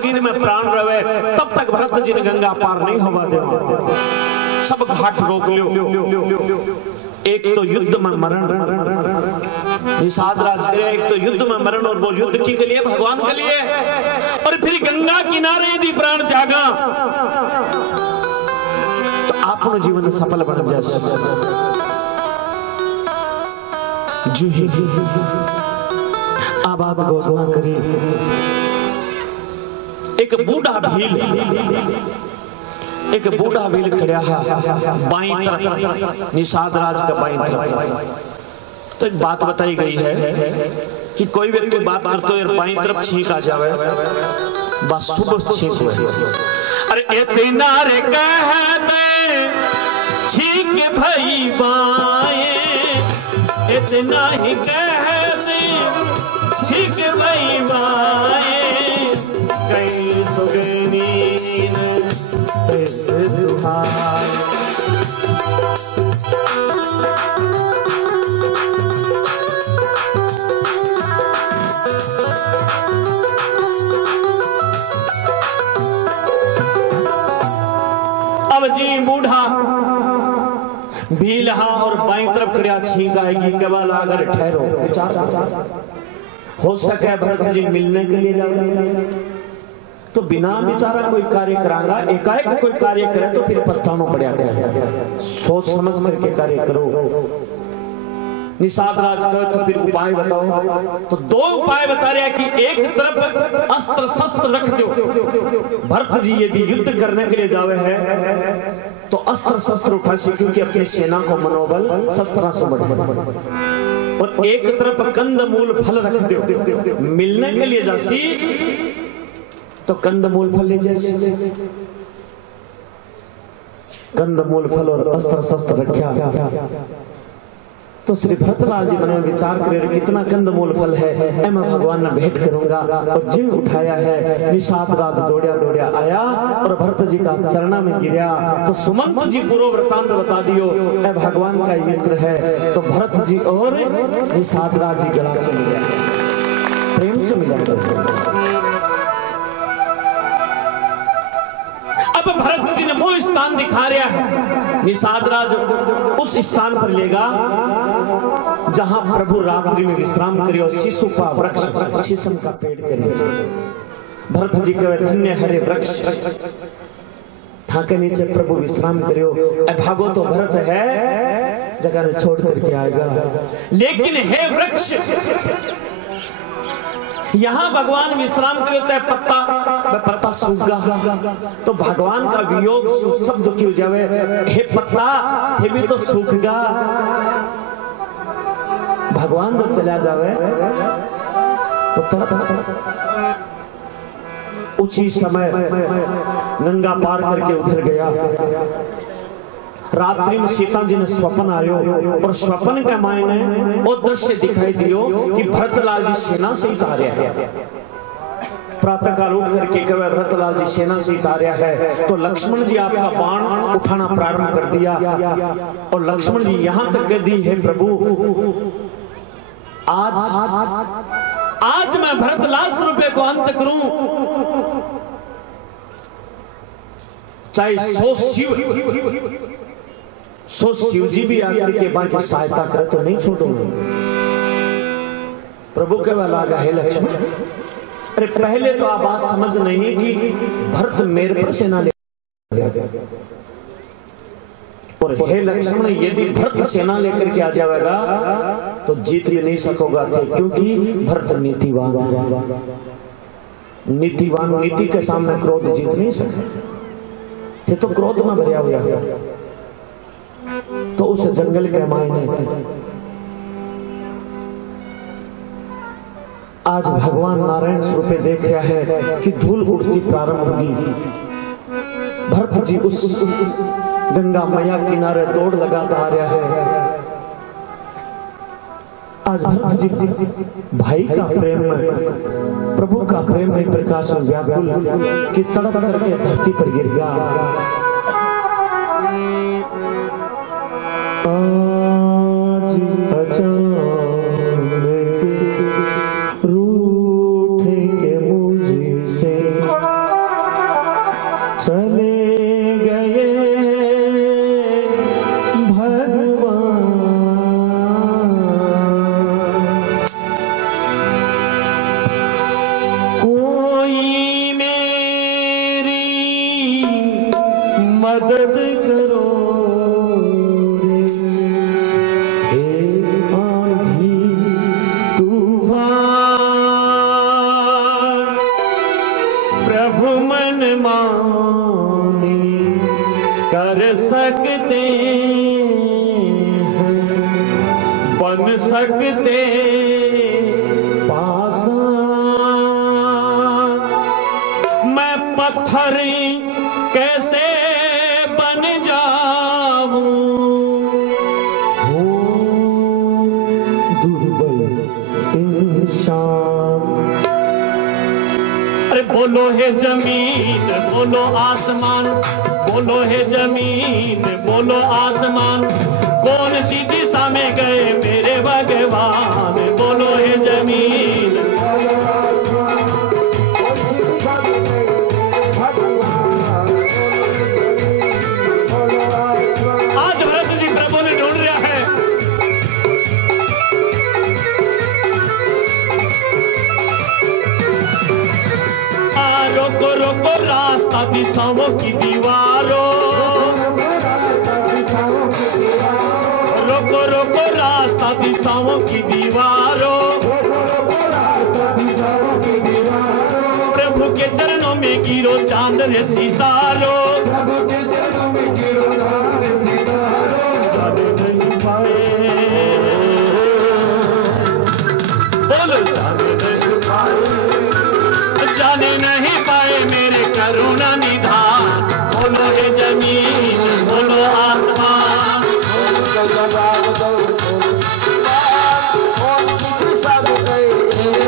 शरीर में प्राण रहे तब तक भरत जी ने गंगा पार नहीं होवा देवा। सब घाट रोक लियो। एक तो युद्ध में मरण, निषाद राज करे, एक तो युद्ध में मरण, और वो युद्ध की के लिए, भगवान के लिए, और फिर गंगा किनारे यदि प्राण त्यागा तो आपनो जीवन सफल बन जाए। जूही आबाद घोषणा करी। एक बूढ़ा भील खड़ा है बाईं तरफ, निषाद राज का बाईं तरफ। तो एक बात बताई गई है कि कोई व्यक्ति बात करते हुए बाईं तरफ छींक आ जावे, बस सुबह छींक हुए। अरे इतना रे कहते छींक भई बाएं, इतना ही कहते छींक भई बाएं, कई सुगनी सुहाए। अब जी बूढ़ा भीलहा और बाईं तरफ खड़ा छींक आएगी, केवल अगर ठहरो विचार करो, हो सके भरत जी मिलने के लिए जाओ तो बिना विचारा कोई कार्य करांगा, एकाएक कोई कार्य करे तो फिर पछताना पड़ा करे। सोच समझ करके कार्य करो। निषाद राज कहे तो फिर उपाय बताओ। तो दो उपाय बता रहे हैं कि एक तरफ अस्त्र शस्त्र रख दो। भरत जी यदि युद्ध करने के लिए जावे है तो अस्त्र शस्त्र उठा सी, क्योंकि अपनी सेना को मनोबल शस्त्र से बढ़े। और एक तरफ कंद मूल फल रख दो। मिलने के लिए जासी तो कंदमूल फल ले जैसे कंदमूल फल और अस्त्र शस्त्र रखा। तो श्री भरतलाल जी मन में विचार करे कितना कंदमूल फल है, मैं भगवान ने भेंट करूंगा। और जिन उठाया है, निषाद राज दौड़िया दौड़िया आया और भरत जी का चरणा में गिरा। तो सुमंत जी पूर्व वृतांत बता दियो, ऐ भगवान का मित्र है। तो भरत जी और निषाद राज जी गला से मिला, प्रेम से मिला। अब भरत जी ने वो स्थान दिखा रहा है, निषाद राज उस स्थान पर लेगा जहां प्रभु रात्रि में विश्राम करियो। शिशुपा वृक्ष, शीशम का पेड़ के नीचे। भरत जी कहे धन्य हरे वृक्ष, था के नीचे प्रभु विश्राम करियो। भागो तो भरत है जगह ने छोड़ करके आएगा, लेकिन हे वृक्ष यहाँ भगवान विश्राम करियो तो पत्ता सूख गा। तो भगवान का वियोग सब दुखी हो जावे। हे पत्ता थे भी तो सूख गा। भगवान जब चला जावे तो तरत उसी समय गंगा पार करके उधर गया। रात्रि में सीता जी ने स्वप्न आयो और स्वप्न के मायने वो दृश्य दिखाई दियो कि भरतलाल जी सेना से उतार्या है। प्रातः काल उठ करके कहे भरतलाल जी सेना से उतार्या है। तो लक्ष्मण जी आपका बाण उठाना प्रारंभ कर दिया और लक्ष्मण जी यहां तक कह दी, हे प्रभु आज मैं भरतलाल स्वरूप को अंत करूं, चाहे सो शिव जी भी आकर के बाकी सहायता करे तो नहीं छोड़ूंगा। प्रभु के वाला हे लक्ष्मण, अरे पहले तो आप बात समझ नहीं कि भरत मेरे पर सेना ले, और हे लक्ष्मण यदि भरत सेना लेकर के आ जाएगा तो जीत भी नहीं सकोगा थे, क्योंकि भरत नीतिवान है। नीतिवान नीति के सामने क्रोध जीत नहीं सके थे, तो क्रोध में भरिया हुआ। तो उस जंगल के मायने आज भगवान नारायण स्वरूप देख रहा है कि धूल उड़ती प्रारंभ होगी। भरत जी उस गंगा मैया किनारे दौड़ लगाता आ रहा है। आज भरत जी भाई का प्रेम में, प्रभु का प्रेम में प्रकाश में व्याकुल कि तड़प करके धरती पर गिर गया। आज अचानक रूठे के मुझसे मदद करो रे, हे आंधी तूफान। प्रभु मन माने कर सकते हैं, बन सकते पासान। मैं पत्थर कैसे बन जाऊं, हो दुर्बल इंसान। अरे बोलो है जमीन, बोलो आसमान, बोलो है जमीन, बोलो आसमान, कौन सी दिशा में गए मेरे भगवान। बोलो है जमीन, आज भरत जी प्रभु ने ढूंढ लिया है। रोको रोको रास्ता दिशाओं की दीवारों, रोको रोको रास्ता दिशाओं की दीवारों। प्रभु के चरणों में गिरो चांद रे सितारों, जाने नहीं पाए, बोलो जाने नहीं पाए, जाने नहीं पाए मेरे करुणा निधान। बोलो हे जमीन, बोलो आसमान,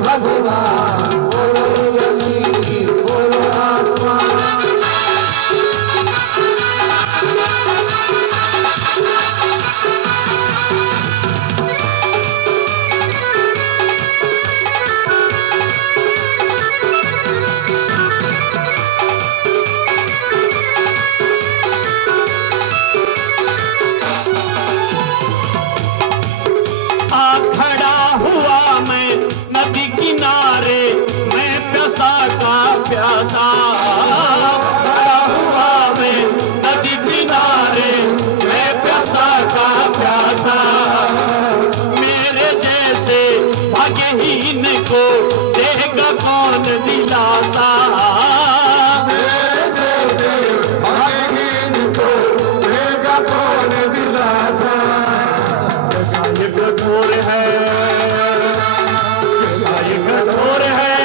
भगवान। बोलो जमीन, बोलो आसमान। प्यासा खड़ा हुआ मैं नदी किनारे, मैं प्यासा का प्यासा। मेरे जैसे भाग्यहीन को देगा कौन दिलासा, मेरे जैसे भाग्यहीन को देगा कौन दिलासा। कैसा ये कठोर है, कैसा ये कठोर है,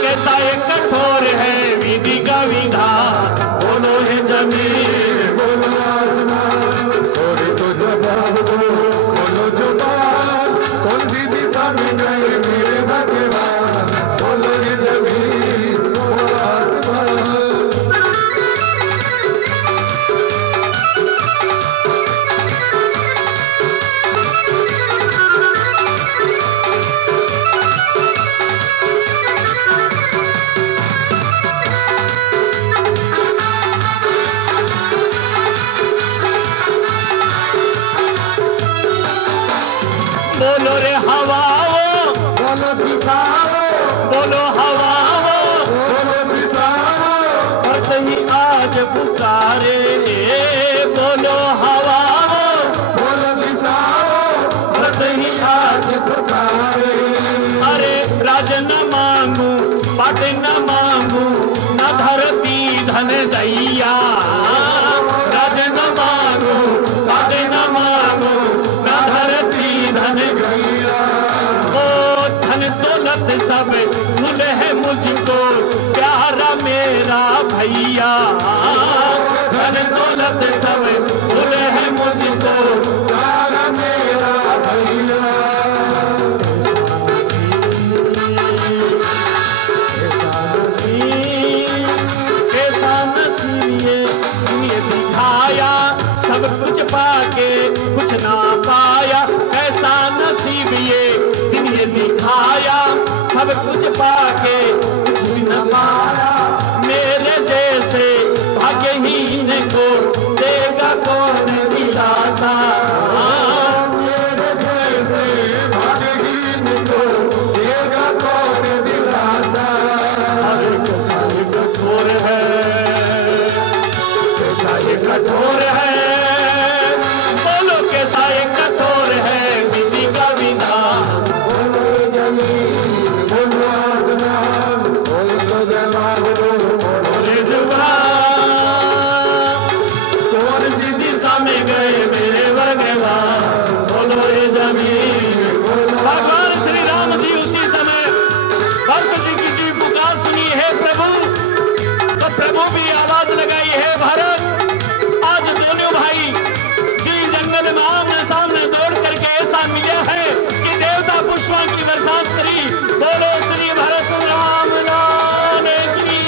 कैसा ये कठोर है विधि का विधान। बोलो है जमीन, बोलो आसमान, और तो जवाब दो, बोलो जुबान, कौन सी दिशा में गए मेरे भगवान। बोलो है जमीन, बोलो आसमान। बोलो रे हवाओ, बोलो दिशाओ, बोलो हवाओ, बोलो दिशाओ, और कहीं आज पुकारे। बोलो हवाओ, बोलो दिशाओ, और कहीं आज पुकारे। अरे राज न मांगू, पट न मांगू, न धरती धन दैया। राज न मांगू, पट न मांगू, न धरती धन गैया। ओ धन दौलत सब फूल है मुझको प्यारा मेरा भैया। धन दौलत सब फूल है मुझको प्यारा मेरा भैया। कैसा नसीब ये दिखाया, सब कुछ पाके कुछ ना पाया। कैसा नसीब ये दिन ये दिखाया, सब कुछ पाके कुछ भी न पाया। मेरे जैसे भाग्यहीन को देगा कौन दिलासा। मेरे जैसे भाग्यहीन को देगा कौन दिलासा। अरे कैसा ये कठोर है, वो भी आवाज लगाई है भारत। आज दोनों भाई जी जंगल में आमने सामने दौड़ करके ऐसा मिला है कि देवता पुष्पों की बरसात करी। बोलो श्री भरत राम लाल की।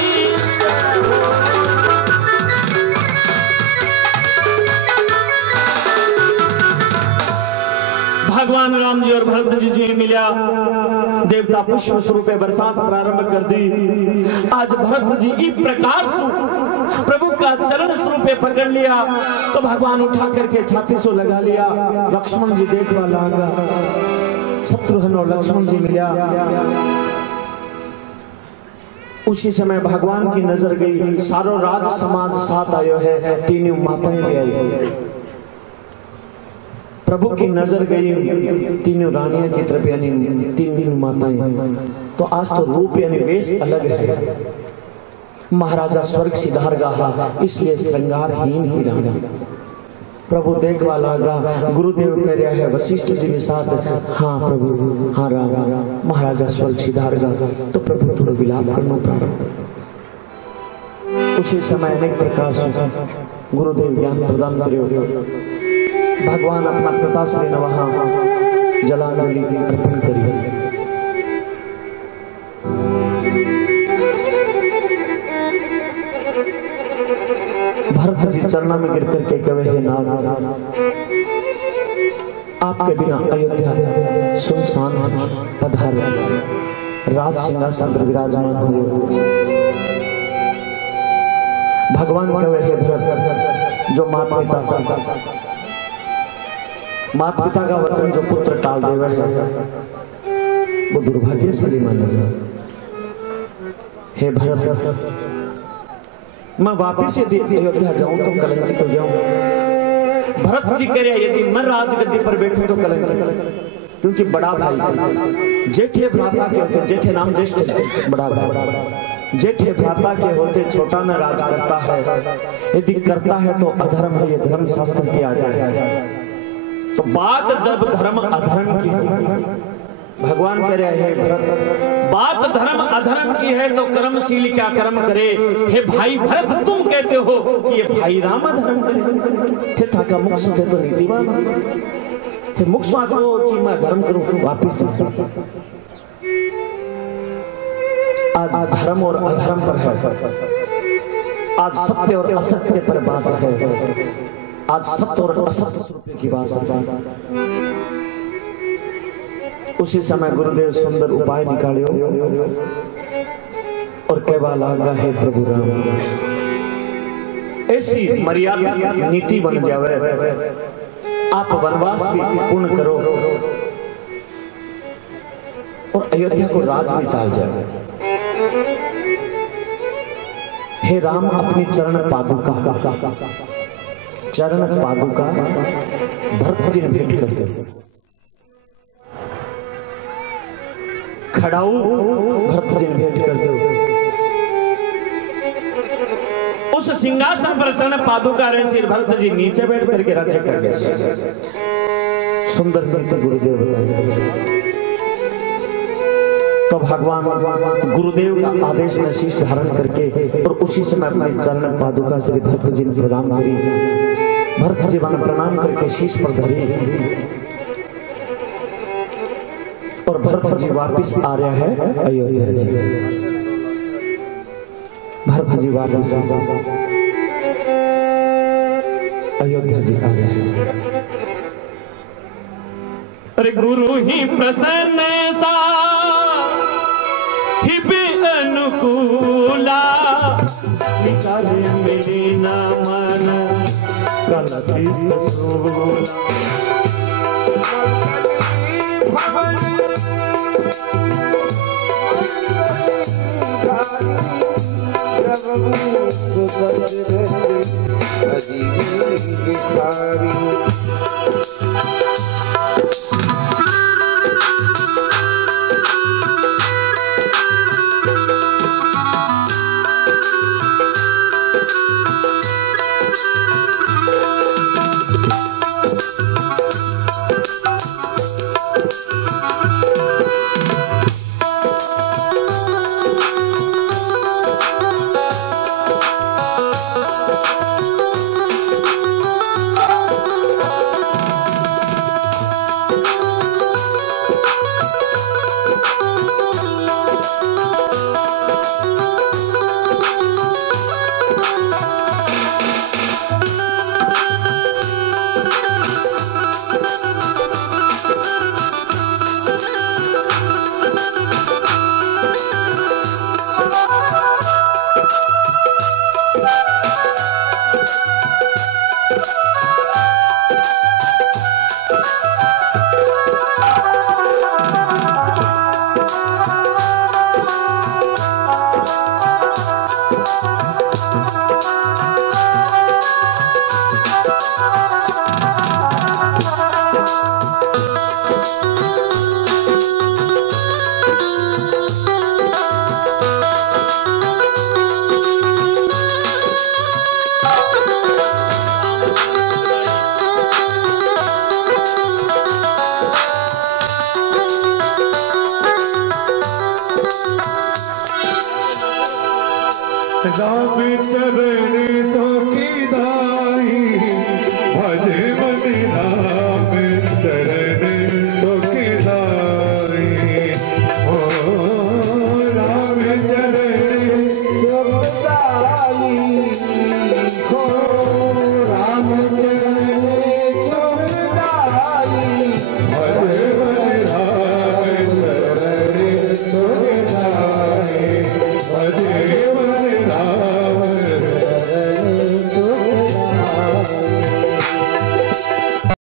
भगवान राम जी और भरत जी जी मिला, देवता पुष्प स्वरूप बरसात प्रारंभ कर दी। आज भरत जी इस प्रकार प्रभु का चरण स्वरूप पकड़ लिया तो भगवान उठा करके छाती से लगा लिया। लक्ष्मण जी देखवा लागा, शत्रुघ्न और लक्ष्मण जी मिला। उसी समय भगवान की नजर गई, सारो राज समाज साथ आयो है, तीनों माताएं भी आई। प्रभु की नजर गई तीनों रानियों की तरफ, यानी तीन माताएं। तो आज तो रूप यानी वेश अलग है। महाराजा स्वर्ग सिधार गहा, इसलिए श्रृंगारहीन ही रानी। प्रभु देखवा लागा, गुरुदेव कह रहा है वशिष्ठ जी के साथ, हाँ प्रभु हाँ राम। महाराजा स्वर्ग सिधार गया तो प्रभु थोड़ा विलाप करना प्रारंभ। उसी समय अनेक प्रकार से गुरुदेव ज्ञान प्रदान करे। भगवान अपना प्रकाश लेना वहां जलांजलि अर्पण करी। भरत जी चरणों में गिर करके कहे, हे नाथ, आपके बिना अयोध्या सुनसान पधार, राज सिंहासन पर विराजमान हुए। भगवान कहे, हे भरत, जो माता पिता का वचन जो पुत्र टाल देवे है वो दुर्भाग्यशाली माना जाए। हे भरत, मैं वापिस यदि अयोध्या जाऊं तो कलंकित हो जाऊं। भरत जी कह रहे, यदि मैं राजगद्दी पर बैठूं तो कलंकित, क्योंकि बड़ा भाई जेठे भ्राता के होते, जेठे नाम ज्येष्ठ, बड़ा भाई जेठे भ्राता के होते छोटा न राज करता है। यदि करता है तो अधर्म है, ये धर्म शास्त्र की आज्ञा है। तो बात जब धर्म अधर्म की, भगवान कह रहे हैं भरत, बात धर्म अधर्म की है तो कर्मशील क्या कर्म करे। हे भाई भरत, तुम कहते हो कि ये भाई राम अधर्म करे, थे था का मुख सुते तो नीतिवान थे, मुख को कि मैं धर्म करूं वापिस। आज धर्म और अधर्म पर है, आज सत्य और असत्य पर बात है। आज सत्य और असत्य स्वरूप की बात है। उसी समय गुरुदेव सुंदर उपाय निकालियो और कहवा लागा, है प्रभु राम, ऐसी मर्यादा नीति बन जावे, आप वनवास भी पूर्ण करो और अयोध्या को राज में चाल जाए। हे राम, अपनी चरण पादुका भरत जी ने भेंट कर दो। खड़ाऊ भरत जी ने भेंट कर दो। उस सिंहासन पर चरण पादुका रहे सिर, भरत जी नीचे बैठ करके राज्य कर ले। सुंदर नीति गुरुदेव बताए। तो भगवान गुरुदेव का आदेश में शीश धारण करके और उसी समय अपने चरण पादुका श्री भरत जी ने प्रदान करी। भरत जी ने प्रणाम करके शीश पर धरी और भरत जी वापिस आ रहा है अयोध्या जी। भरत जी वापिस अयोध्या जी आ रहे हैं। अरे गुरु ही प्रसन्न सा ही भी अनुकूला, निकाले मेरे न मन कलकी ससुला। भवन राम चरण तो की दाई भजे मन राम चरण तो की दाई ओ राम चरण तो दाई हो राम चरण तो दाई भजे मन राम चरण तो दाई